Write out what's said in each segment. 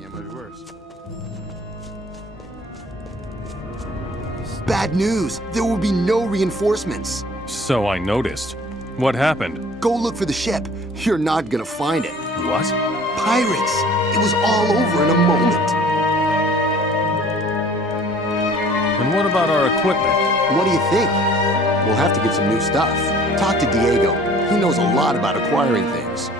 Can't get much worse. Bad news! There will be no reinforcements. So I noticed. What happened? Go look for the ship. You're not gonna find it. What? Pirates! It was all over in a moment. And what about our equipment? What do you think? We'll have to get some new stuff. Talk to Diego. He knows a lot about acquiring things.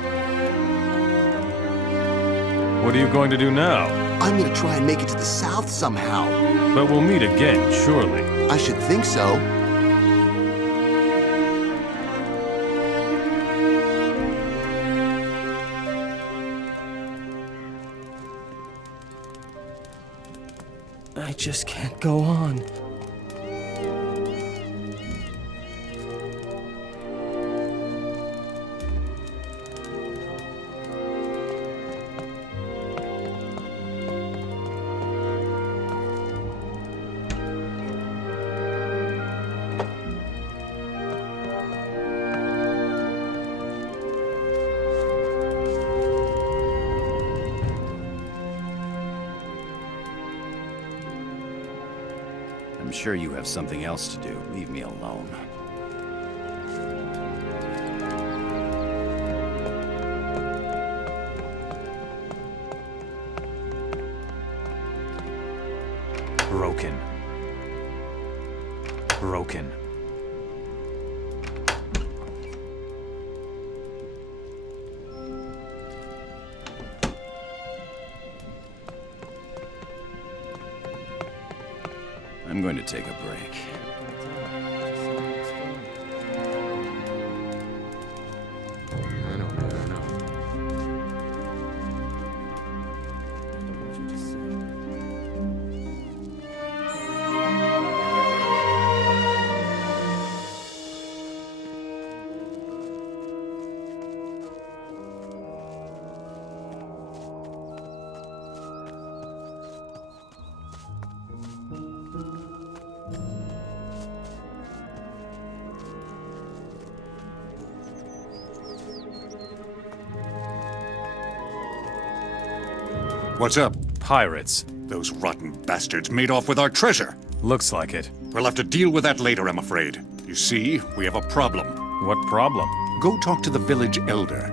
What are you going to do now? I'm gonna try and make it to the south somehow. But we'll meet again, surely. I should think so. I just can't go on. I'm sure you have something else to do. Leave me alone. Broken. Broken. I'm going to take a break. I know. What's up? Pirates. Those rotten bastards made off with our treasure. Looks like it. We'll have to deal with that later, I'm afraid. You see, we have a problem. What problem? Go talk to the village elder.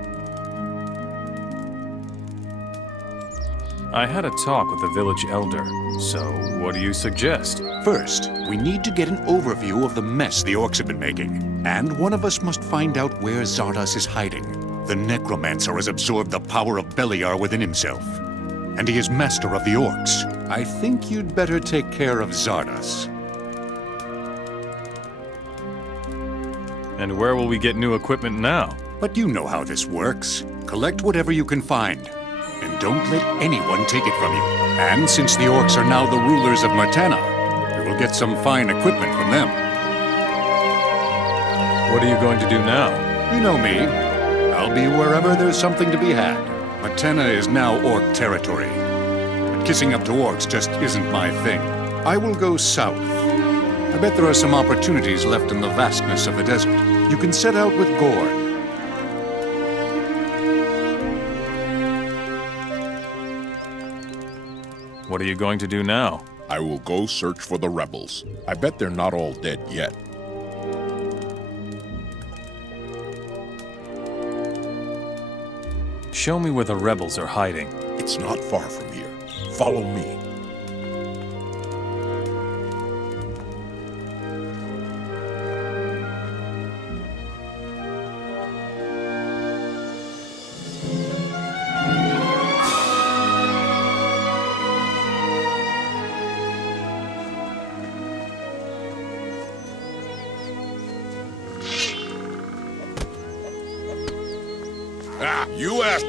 I had a talk with the village elder. So, what do you suggest? First, we need to get an overview of the mess the orcs have been making. And one of us must find out where Zardos is hiding. The necromancer has absorbed the power of Beliar within himself. And he is master of the orcs. I think you'd better take care of Zardos. And where will we get new equipment now? But you know how this works. Collect whatever you can find. And don't let anyone take it from you. And since the orcs are now the rulers of Mertana, we will get some fine equipment from them. What are you going to do now? You know me. I'll be wherever there's something to be had. Mertana is now orc territory. But kissing up to orcs just isn't my thing. I will go south. I bet there are some opportunities left in the vastness of the desert. You can set out with Gord. What are you going to do now? I will go search for the rebels. I bet they're not all dead yet. Show me where the rebels are hiding. It's not far from here. Follow me. You asked.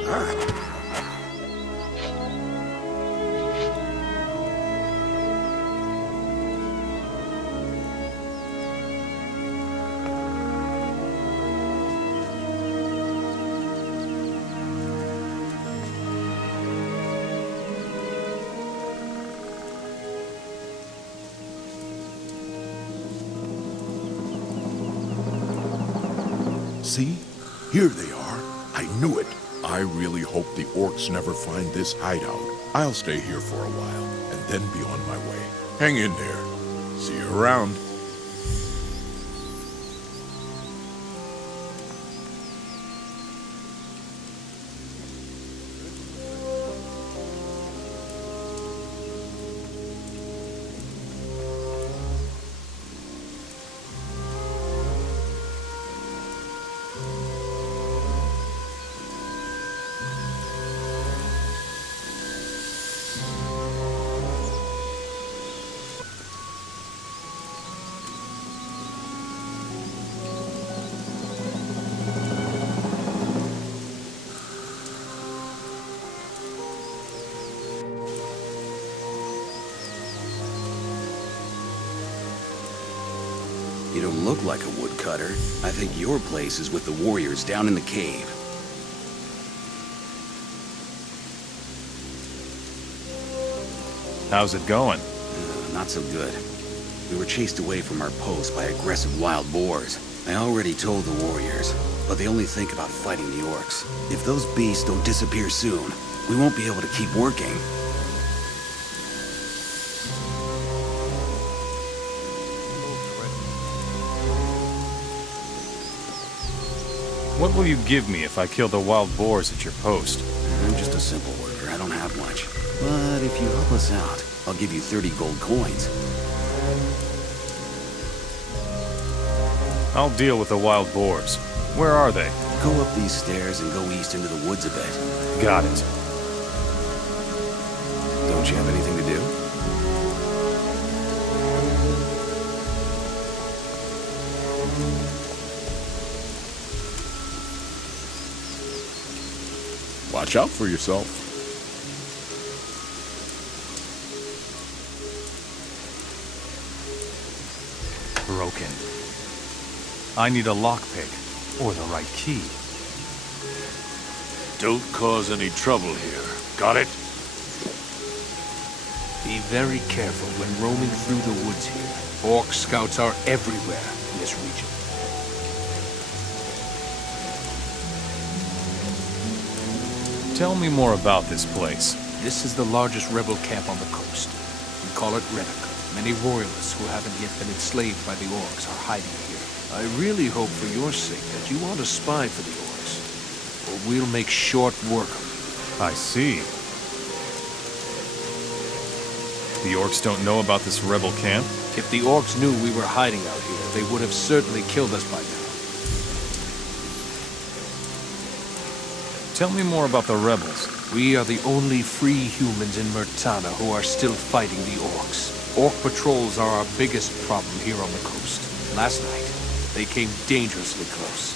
See? Here they are. I knew it. I really hope the orcs never find this hideout. I'll stay here for a while, and then be on my way. Hang in there. See you around. You don't look like a woodcutter. I think your place is with the warriors down in the cave. How's it going? Not so good. We were chased away from our post by aggressive wild boars. I already told the warriors, but they only think about fighting the orcs. If those beasts don't disappear soon, we won't be able to keep working. What will you give me if I kill the wild boars at your post? I'm just a simple worker. I don't have much. But if you help us out, I'll give you 30 gold coins. I'll deal with the wild boars. Where are they? Go up these stairs and go east into the woods a bit. Got it. Don't you have anything to do? Watch out for yourself. Broken. I need a lockpick, or the right key. Don't cause any trouble here. Got it? Be very careful when roaming through the woods here. Orc scouts are everywhere in this region. Tell me more about this place. This is the largest rebel camp on the coast. We call it Reddock. Many royalists who haven't yet been enslaved by the orcs are hiding here. I really hope for your sake that you aren't a spy for the orcs, or we'll make short work of you. I see. The orcs don't know about this rebel camp? If the orcs knew we were hiding out here, they would have certainly killed us by now. Tell me more about the rebels. We are the only free humans in Murtana who are still fighting the orcs. Orc patrols are our biggest problem here on the coast. Last night, they came dangerously close.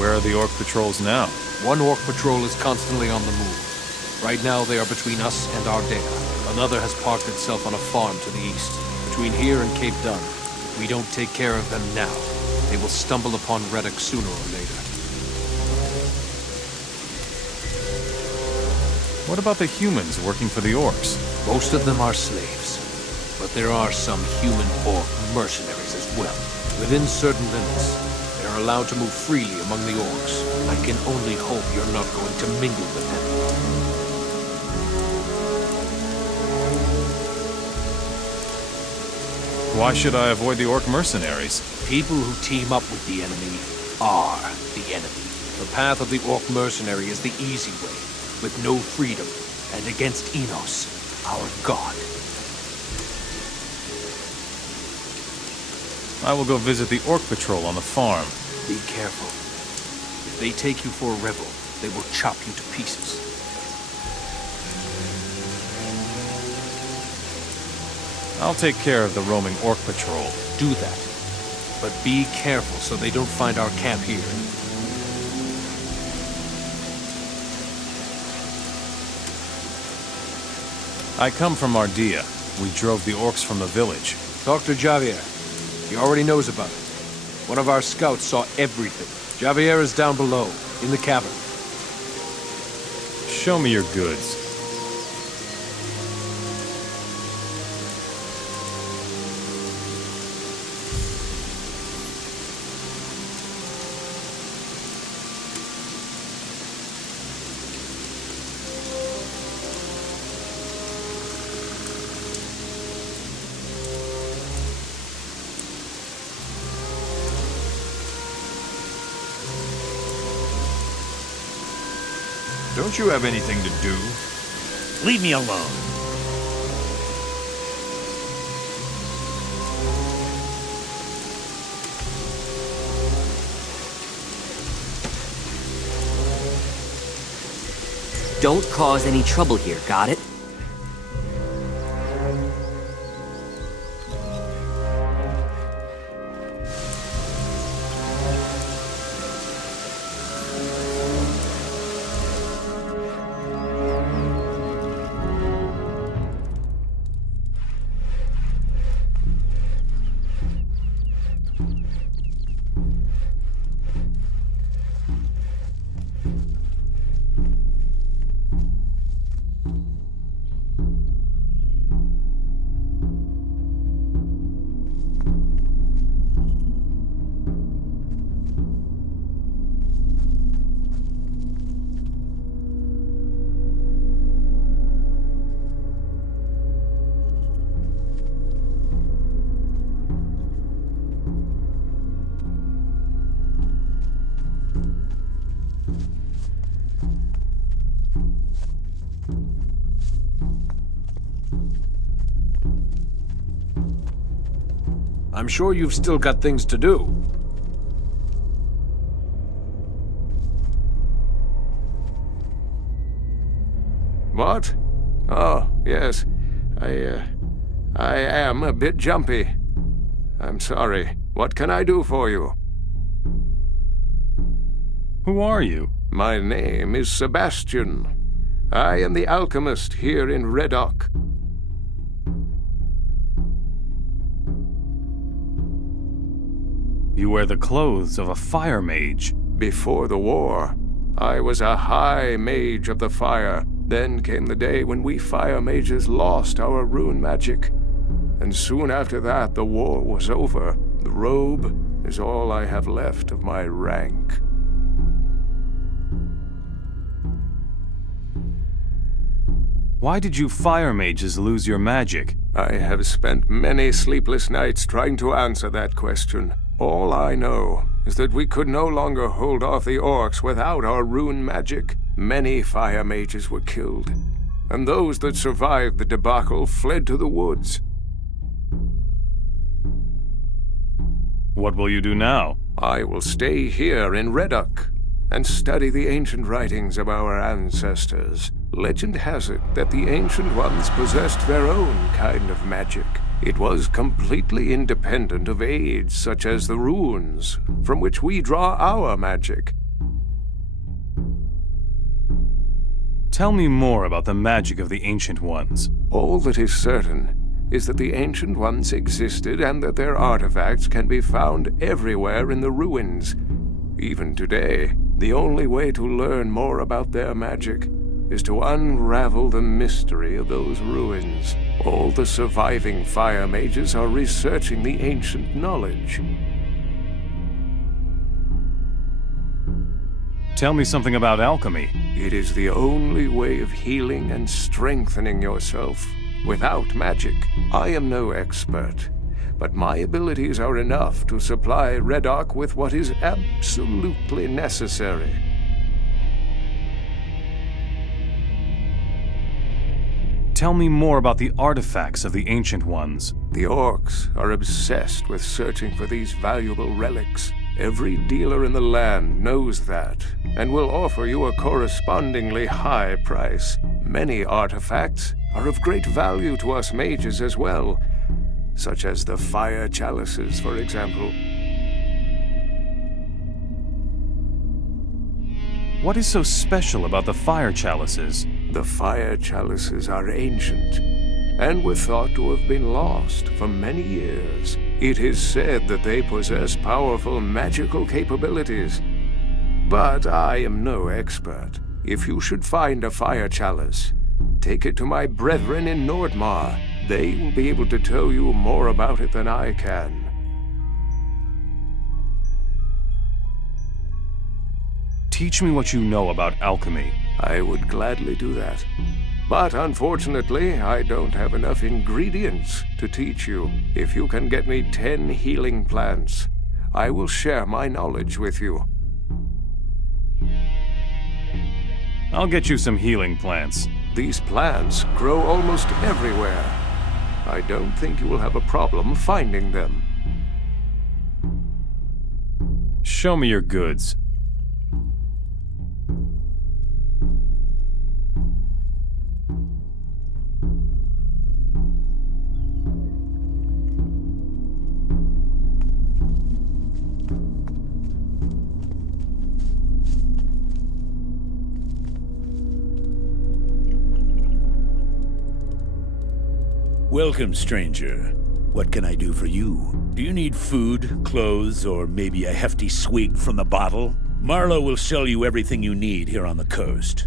Where are the orc patrols now? One orc patrol is constantly on the move. Right now, they are between us and Ardea. Another has parked itself on a farm to the east. Between here and Cape Dun, if we don't take care of them now, they will stumble upon Reddock sooner or later. What about the humans working for the orcs? Most of them are slaves, but there are some human orc mercenaries as well. Within certain limits, they are allowed to move freely among the orcs. I can only hope you're not going to mingle with them. Why should I avoid the orc mercenaries? People who team up with the enemy are the enemy. The path of the orc mercenary is the easy way, with no freedom, and against Enos, our god. I will go visit the orc patrol on the farm. Be careful. If they take you for a rebel, they will chop you to pieces. I'll take care of the roaming orc patrol. Do that. But be careful so they don't find our camp here. I come from Ardea. We drove the orcs from the village. Talk to Javier. He already knows about it. One of our scouts saw everything. Javier is down below, in the cavern. Show me your goods. Don't you have anything to do? Leave me alone. Don't cause any trouble here, got it? I'm sure you've still got things to do. What? Oh, yes. I am a bit jumpy. I'm sorry. What can I do for you? Who are you? My name is Sebastian. I am the alchemist here in Red Oak. You wear the clothes of a fire mage. Before the war, I was a high mage of the fire. Then came the day when we fire mages lost our rune magic. And soon after that, the war was over. The robe is all I have left of my rank. Why did you fire mages lose your magic? I have spent many sleepless nights trying to answer that question. All I know is that we could no longer hold off the orcs without our rune magic. Many fire mages were killed, and those that survived the debacle fled to the woods. What will you do now? I will stay here in Red Oak and study the ancient writings of our ancestors. Legend has it that the Ancient Ones possessed their own kind of magic. It was completely independent of aids such as the runes, from which we draw our magic. Tell me more about the magic of the Ancient Ones. All that is certain is that the Ancient Ones existed and that their artifacts can be found everywhere in the ruins. Even today, the only way to learn more about their magic is to unravel the mystery of those ruins. All the surviving fire mages are researching the ancient knowledge. Tell me something about alchemy. It is the only way of healing and strengthening yourself without magic. I am no expert, but my abilities are enough to supply Red Oak with what is absolutely necessary. Tell me more about the artifacts of the Ancient Ones. The orcs are obsessed with searching for these valuable relics. Every dealer in the land knows that, and will offer you a correspondingly high price. Many artifacts are of great value to us mages as well, such as the fire chalices, for example. What is so special about the fire chalices? The fire chalices are ancient, and were thought to have been lost for many years. It is said that they possess powerful magical capabilities, but I am no expert. If you should find a fire chalice, take it to my brethren in Nordmar. They will be able to tell you more about it than I can. Teach me what you know about alchemy. I would gladly do that. But unfortunately, I don't have enough ingredients to teach you. If you can get me 10 healing plants, I will share my knowledge with you. I'll get you some healing plants. These plants grow almost everywhere. I don't think you will have a problem finding them. Show me your goods. Welcome, stranger. What can I do for you? Do you need food, clothes, or maybe a hefty swig from the bottle? Marlowe will sell you everything you need here on the coast.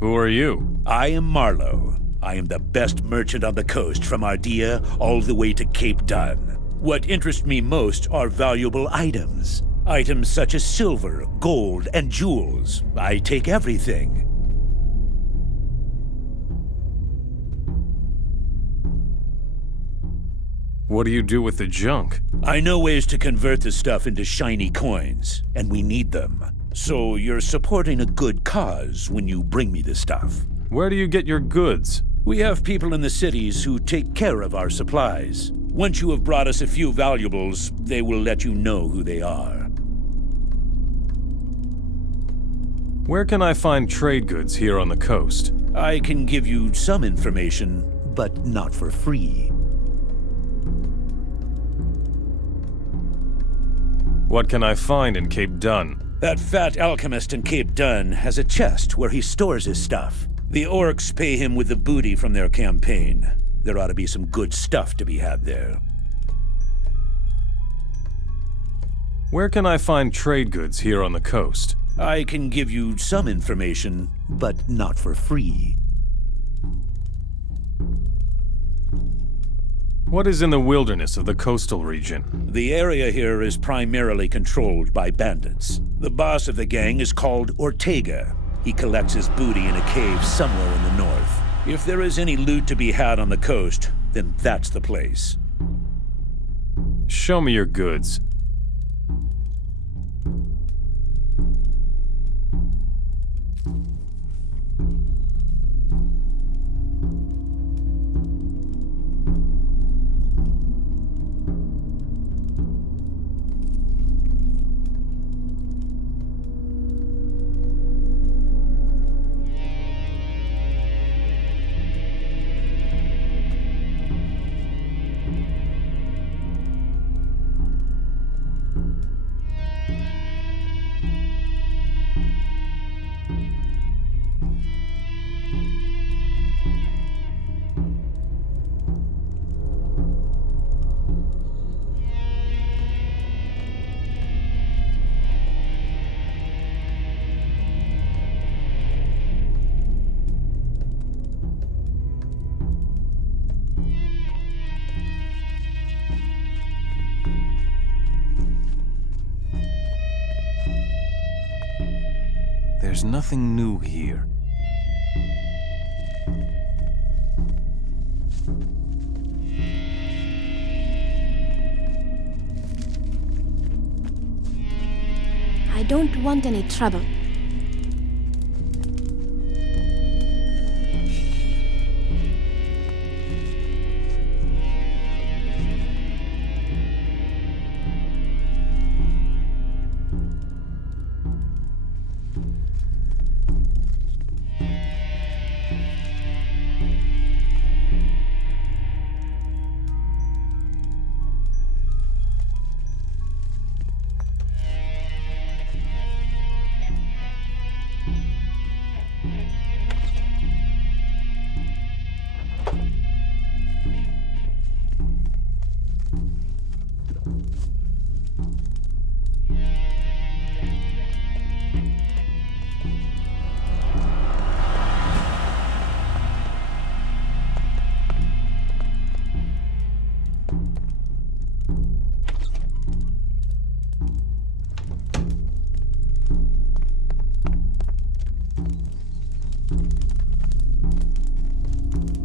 Who are you? I am Marlowe. I am the best merchant on the coast, from Ardea all the way to Cape Dun. What interests me most are valuable items. Items such as silver, gold, and jewels. I take everything. What do you do with the junk? I know ways to convert the stuff into shiny coins, and we need them. So you're supporting a good cause when you bring me the stuff. Where do you get your goods? We have people in the cities who take care of our supplies. Once you have brought us a few valuables, they will let you know who they are. Where can I find trade goods here on the coast? I can give you some information, but not for free. What can I find in Cape Dun? That fat alchemist in Cape Dun has a chest where he stores his stuff. The orcs pay him with the booty from their campaign. There ought to be some good stuff to be had there. Where can I find trade goods here on the coast? I can give you some information, but not for free. What is in the wilderness of the coastal region? The area here is primarily controlled by bandits. The boss of the gang is called Ortega. He collects his booty in a cave somewhere in the north. If there is any loot to be had on the coast, then that's the place. Show me your goods. There's nothing new here. I don't want any trouble.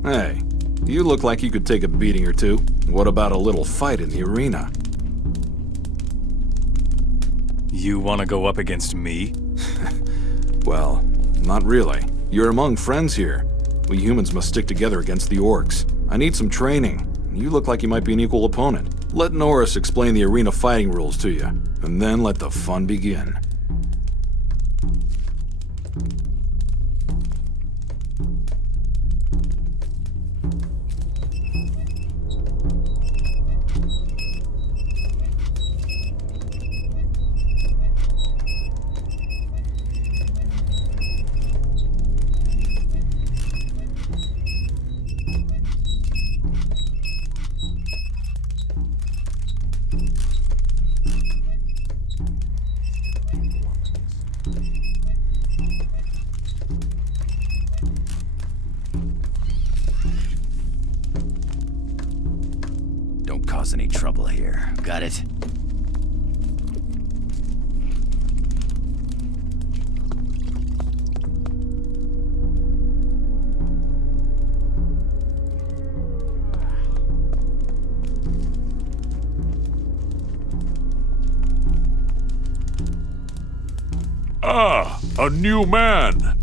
Hey, you look like you could take a beating or two. What about a little fight in the arena? You want to go up against me? Well, not really. You're among friends here. We humans must stick together against the orcs. I need some training. You look like you might be an equal opponent. Let Norris explain the arena fighting rules to you, and then let the fun begin. Don't cause any trouble here. Got it? Ah, a new man!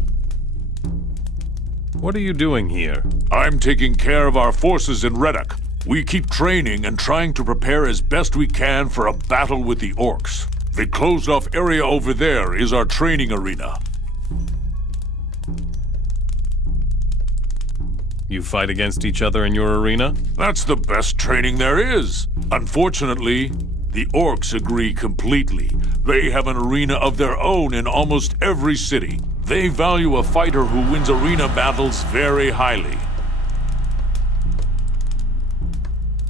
What are you doing here? I'm taking care of our forces in Reddock. We keep training and trying to prepare as best we can for a battle with the orcs. The closed-off area over there is our training arena. You fight against each other in your arena? That's the best training there is. Unfortunately, the orcs agree completely. They have an arena of their own in almost every city. They value a fighter who wins arena battles very highly.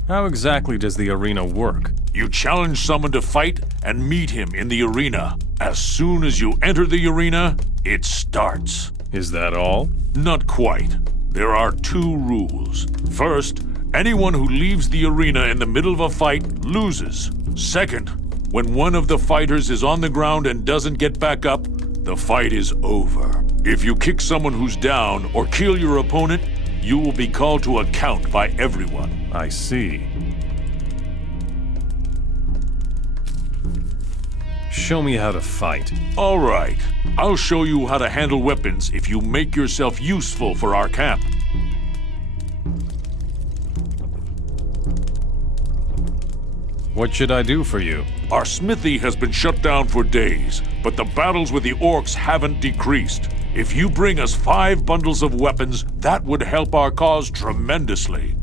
How exactly does the arena work? You challenge someone to fight and meet him in the arena. As soon as you enter the arena, it starts. Is that all? Not quite. There are 2 rules. First, anyone who leaves the arena in the middle of a fight loses. Second, when one of the fighters is on the ground and doesn't get back up, the fight is over. If you kick someone who's down or kill your opponent, you will be called to account by everyone. I see. Show me how to fight. All right. I'll show you how to handle weapons if you make yourself useful for our camp. What should I do for you? Our smithy has been shut down for days, but the battles with the orcs haven't decreased. If you bring us 5 bundles of weapons, that would help our cause tremendously.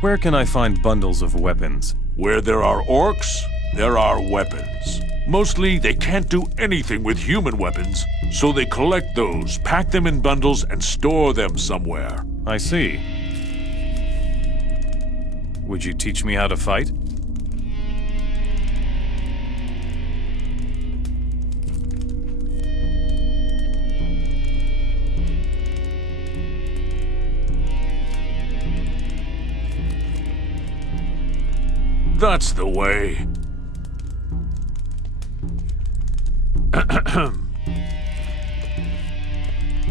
Where can I find bundles of weapons? Where there are orcs, there are weapons. Mostly, they can't do anything with human weapons, so they collect those, pack them in bundles, and store them somewhere. I see. Would you teach me how to fight? That's the way.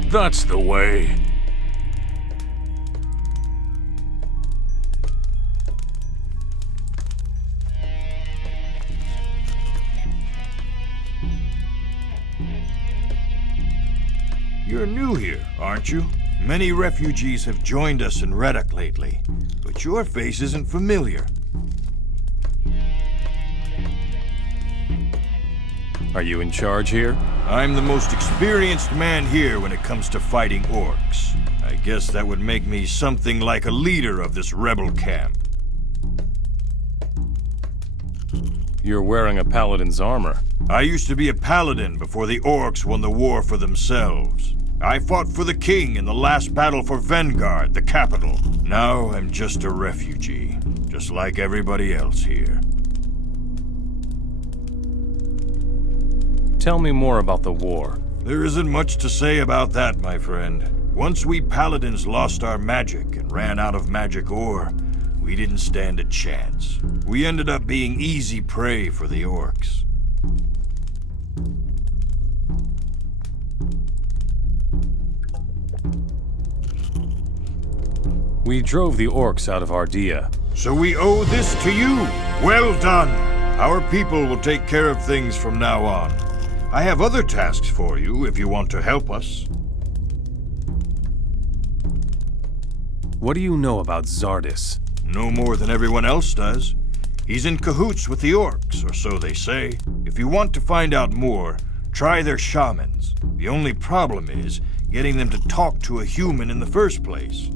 That's the way. You're new here, aren't you? Many refugees have joined us in Reddock lately, but your face isn't familiar. Are you in charge here? I'm the most experienced man here when it comes to fighting orcs. I guess that would make me something like a leader of this rebel camp. You're wearing a paladin's armor. I used to be a paladin before the orcs won the war for themselves. I fought for the king in the last battle for Vanguard, the capital. Now I'm just a refugee, just like everybody else here. Tell me more about the war. There isn't much to say about that, my friend. Once we paladins lost our magic and ran out of magic ore, we didn't stand a chance. We ended up being easy prey for the orcs. We drove the orcs out of Ardea. So we owe this to you. Well done. Our people will take care of things from now on. I have other tasks for you if you want to help us. What do you know about Zardis? No more than everyone else does. He's in cahoots with the orcs, or so they say. If you want to find out more, try their shamans. The only problem is getting them to talk to a human in the first place.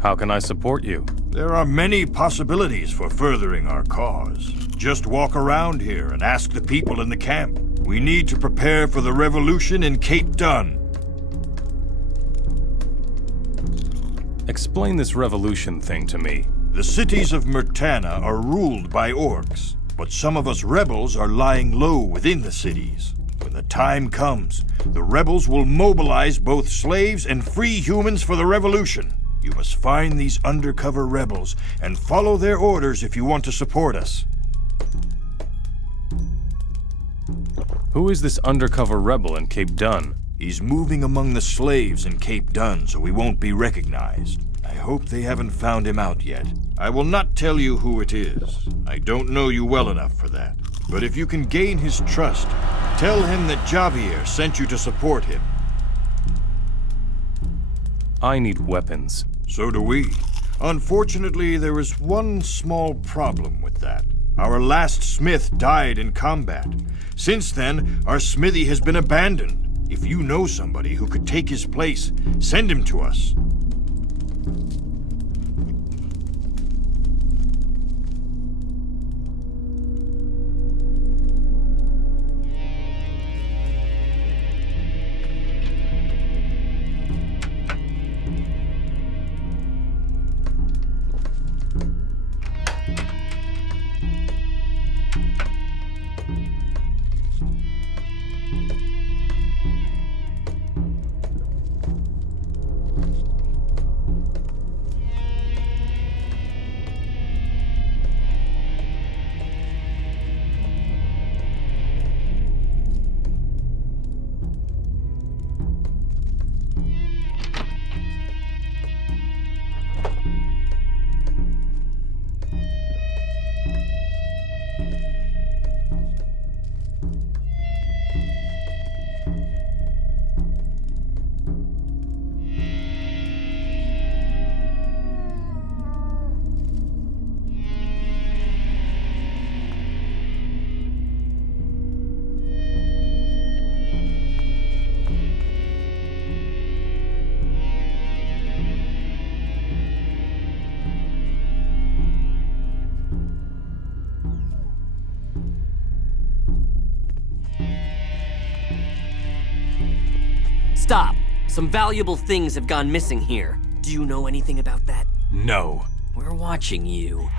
How can I support you? There are many possibilities for furthering our cause. Just walk around here and ask the people in the camp. We need to prepare for the revolution in Cape Dun. Explain this revolution thing to me. The cities of Myrtana are ruled by orcs, but some of us rebels are lying low within the cities. When the time comes, the rebels will mobilize both slaves and free humans for the revolution. You must find these undercover rebels and follow their orders if you want to support us. Who is this undercover rebel in Cape Dun? He's moving among the slaves in Cape Dun, so he won't be recognized. I hope they haven't found him out yet. I will not tell you who it is. I don't know you well enough for that. But if you can gain his trust, tell him that Javier sent you to support him. I need weapons. So do we. Unfortunately, there is one small problem with that. Our last smith died in combat. Since then, our smithy has been abandoned. If you know somebody who could take his place, send him to us. Stop! Some valuable things have gone missing here. Do you know anything about that? No. We're watching you.